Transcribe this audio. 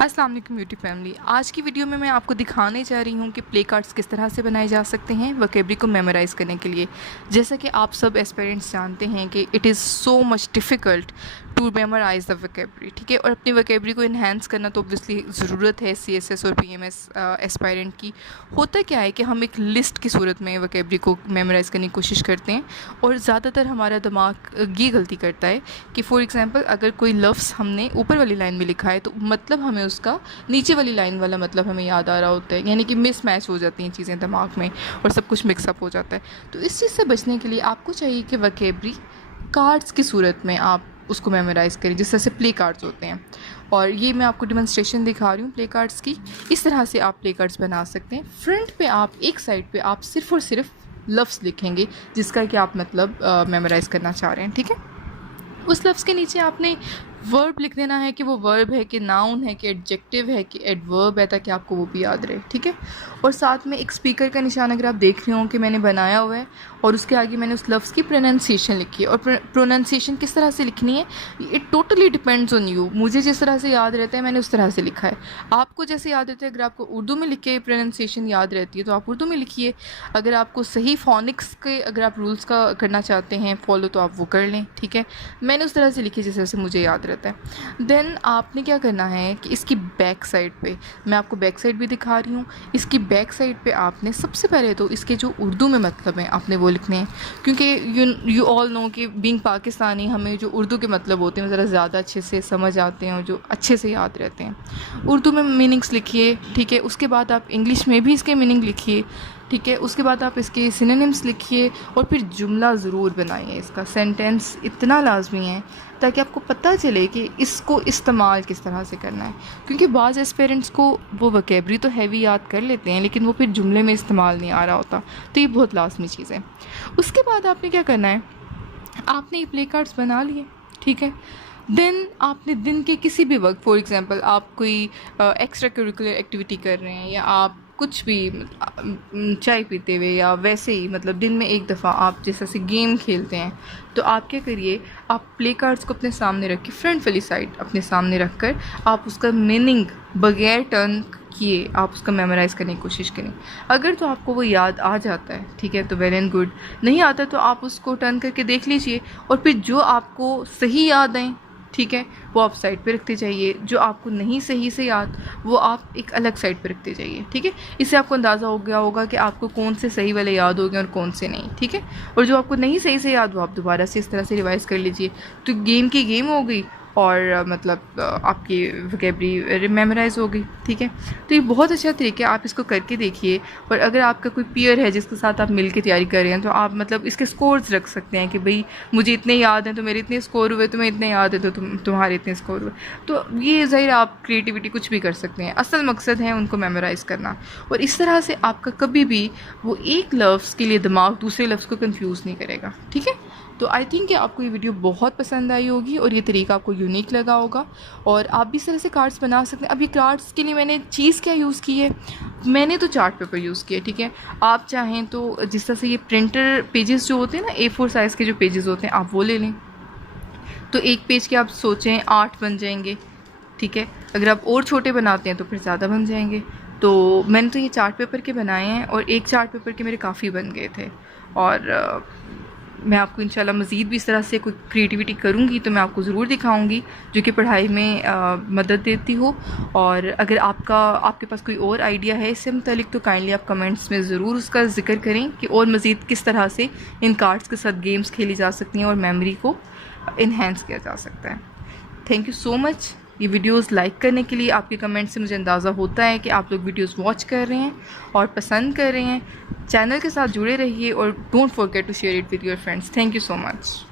अस्सलाम वालेकुम YouTube family. आज की वीडियो में मैं आपको दिखाने जा रही हूँ कि प्ले कार्ड्स किस तरह से बनाए जा सकते हैं वोकैबुलरी को मेमोराइज़ करने के लिए। जैसा कि आप सब एस्पिरेंट्स जानते हैं कि it is so much difficult to memorise the vocabulary, ठीक है। और अपनी वोकैबुलरी को इन्हेंस करना तो ऑब्वियसली ज़रूरत है CSS और PMS एस्पायरेंट की। होता क्या है कि हम एक लिस्ट की सूरत में वोकैबुलरी को मेमोराइज़ करने की कोशिश करते हैं और ज़्यादातर हमारा दिमाग ये गलती करता है कि फॉर एग्ज़ाम्पल अगर कोई लफ्ज़ हमने ऊपर वाली लाइन में लिखा है तो मतलब हमें उसका नीचे वाली लाइन वाला मतलब हमें याद आ रहा होता है, यानी कि मिसमैच हो जाती हैं चीज़ें दिमाग में और सब कुछ मिक्सअप हो जाता है। तो इस चीज़ से बचने के लिए आपको चाहिए कि वोकैबुलरी कार्ड्स की सूरत में आप उसको मेमोराइज़ करें, जिस तरह से प्ले कार्ड्स होते हैं। और ये मैं आपको डेमोन्स्ट्रेशन दिखा रही हूँ प्ले कार्ड्स की। इस तरह से आप प्ले कार्ड्स बना सकते हैं। फ्रंट पे आप एक साइड पे आप सिर्फ़ और सिर्फ लफ्ज़ लिखेंगे जिसका कि आप मतलब मेमोराइज़ करना चाह रहे हैं, ठीक है। उस लफ्ज़ के नीचे आपने वर्ब लिख देना है कि वो वर्ब है कि नाउन है कि एडजेक्टिव है कि एडवर्ब है, ताकि आपको वो भी याद रहे, ठीक है। और साथ में एक स्पीकर का निशान अगर आप देख रहे हो कि मैंने बनाया हुआ है और उसके आगे मैंने उस लफ्ज़ की प्रोनाउंसिएशन लिखी है। और प्रोनाउंसिएशन किस तरह से लिखनी है it totally depends on you. मुझे जिस तरह से याद रहता है मैंने उस तरह से लिखा है। आपको जैसे याद रहता है, अगर आपको उर्दू में लिख के प्रोनाउंसिएशन याद रहती है तो आप उर्दू में लिखिए। अगर आपको सही फोनिक्स के अगर आप रूल्स का करना चाहते हैं फॉलो तो आप वो कर लें, ठीक है। मैंने उस तरह से लिखी जिस तरह से मुझे याद रहता है। देन आपने क्या करना है कि इसकी बैक साइड पे, मैं आपको बैक साइड भी दिखा रही हूँ, इसकी बैक साइड पे आपने सबसे पहले तो इसके जो उर्दू में मतलब हैं आपने वो लिखने हैं, क्योंकि यू ऑल नो कि बीइंग पाकिस्तानी हमें जो उर्दू के मतलब होते हैं ज़रा ज़्यादा अच्छे से समझ आते हैं और जो अच्छे से याद रहते हैं। उर्दू में मीनिंग्स लिखिए, ठीक है। उसके बाद आप इंग्लिश में भी इसके मीनिंग लिखिए, ठीक है। उसके बाद आप इसके सिनोनिम्स लिखिए और फिर जुमला ज़रूर बनाइए। इसका सेंटेंस इतना लाजमी है ताकि आपको पता चले कि इसको इस्तेमाल किस तरह से करना है, क्योंकि बाज़ एस्पिरेंट्स को वो वोकैबुलरी तो हैवी याद कर लेते हैं लेकिन वो फिर जुमले में इस्तेमाल नहीं आ रहा होता। तो ये बहुत लाजमी चीज़ है। उसके बाद आपने क्या करना है, आपने ये प्ले कार्ड्स बना लिए, ठीक है। देन आपने दिन के किसी भी वक्त, फॉर एग्ज़ाम्पल आप कोई एक्स्ट्रा करिकुलर एक्टिविटी कर रहे हैं या आप कुछ भी चाय पीते हुए या वैसे ही मतलब दिन में एक दफ़ा आप जैसे से गेम खेलते हैं, तो आप क्या करिए, आप प्ले कार्ड्स को अपने सामने रख के फ्रंट वाली साइड अपने सामने रख कर आप उसका मीनिंग बगैर टर्न किए आप उसका मेमोराइज़ करने की कोशिश करें। अगर तो आपको वो याद आ जाता है, ठीक है, तो वेल एंड गुड। नहीं आता तो आप उसको टर्न करके देख लीजिए और फिर जो आपको सही याद आए, ठीक है, वो आप साइड पे रखते जाइए। जो आपको नहीं सही से याद वो आप एक अलग साइड पे रखते जाइए, ठीक है। इससे आपको अंदाज़ा हो गया होगा कि आपको कौन से सही वाले याद हो गए और कौन से नहीं, ठीक है। और जो आपको नहीं सही से याद वो आप दोबारा से इस तरह से रिवाइज़ कर लीजिए। तो गेम की गेम हो गई और मतलब आपकी वोकैबुलरी मेमोराइज़ हो गई, ठीक है। तो ये बहुत अच्छा तरीका है, आप इसको करके देखिए। और अगर आपका कोई पीयर है जिसके साथ आप मिल के तैयारी कर रहे हैं तो आप मतलब इसके स्कोर्स रख सकते हैं कि भाई मुझे इतने याद हैं तो मेरे इतने स्कोर हुए, तुम्हें इतने याद है तो तुम्हारे इतने स्कोर हुए। तो ये ज़ाहिर आप क्रिएटिविटी कुछ भी कर सकते हैं, असल मकसद है उनको मेमोराइज़ करना। और इस तरह से आपका कभी भी वो एक लफ्ज़ के लिए दिमाग दूसरे लफ्ज़ को कन्फ्यूज़ नहीं करेगा, ठीक है। तो आई थिंक कि आपको ये वीडियो बहुत पसंद आई होगी और ये तरीका आपको यूनिक लगा होगा और आप भी इस तरह से कार्ड्स बना सकते हैं। अब ये कार्ड्स के लिए मैंने चीज़ क्या यूज़ की है, मैंने तो चार्ट पेपर यूज़ किया, ठीक है। आप चाहें तो जिस तरह से ये प्रिंटर पेजेस जो होते हैं ना, A4 साइज़ के जो पेजेस होते हैं आप वो ले लें। तो एक पेज के आप सोचें 8 बन जाएंगे, ठीक है। अगर आप और छोटे बनाते हैं तो फिर ज़्यादा बन जाएंगे। तो मैंने तो ये चार्ट पेपर के बनाए हैं और एक चार्ट पेपर के मेरे काफ़ी बन गए थे। और मैं आपको इंशाल्लाह मज़ीद भी इस तरह से कोई क्रिएटिविटी करूँगी तो मैं आपको ज़रूर दिखाऊँगी जो कि पढ़ाई में मदद देती हो। और अगर आपके पास कोई और आइडिया है इससे मुतालिक तो काइंडली आप कमेंट्स में ज़रूर उसका ज़िक्र करें कि और मज़ीद किस तरह से इन कार्ड्स के साथ गेम्स खेली जा सकती हैं और मेमोरी को इन्हेंस किया जा सकता है। Thank you so much. ये वीडियोस लाइक करने के लिए आपके कमेंट से मुझे अंदाज़ा होता है कि आप लोग वीडियोस वॉच कर रहे हैं और पसंद कर रहे हैं। चैनल के साथ जुड़े रहिए और don't forget to share it with your friends. Thank you so much.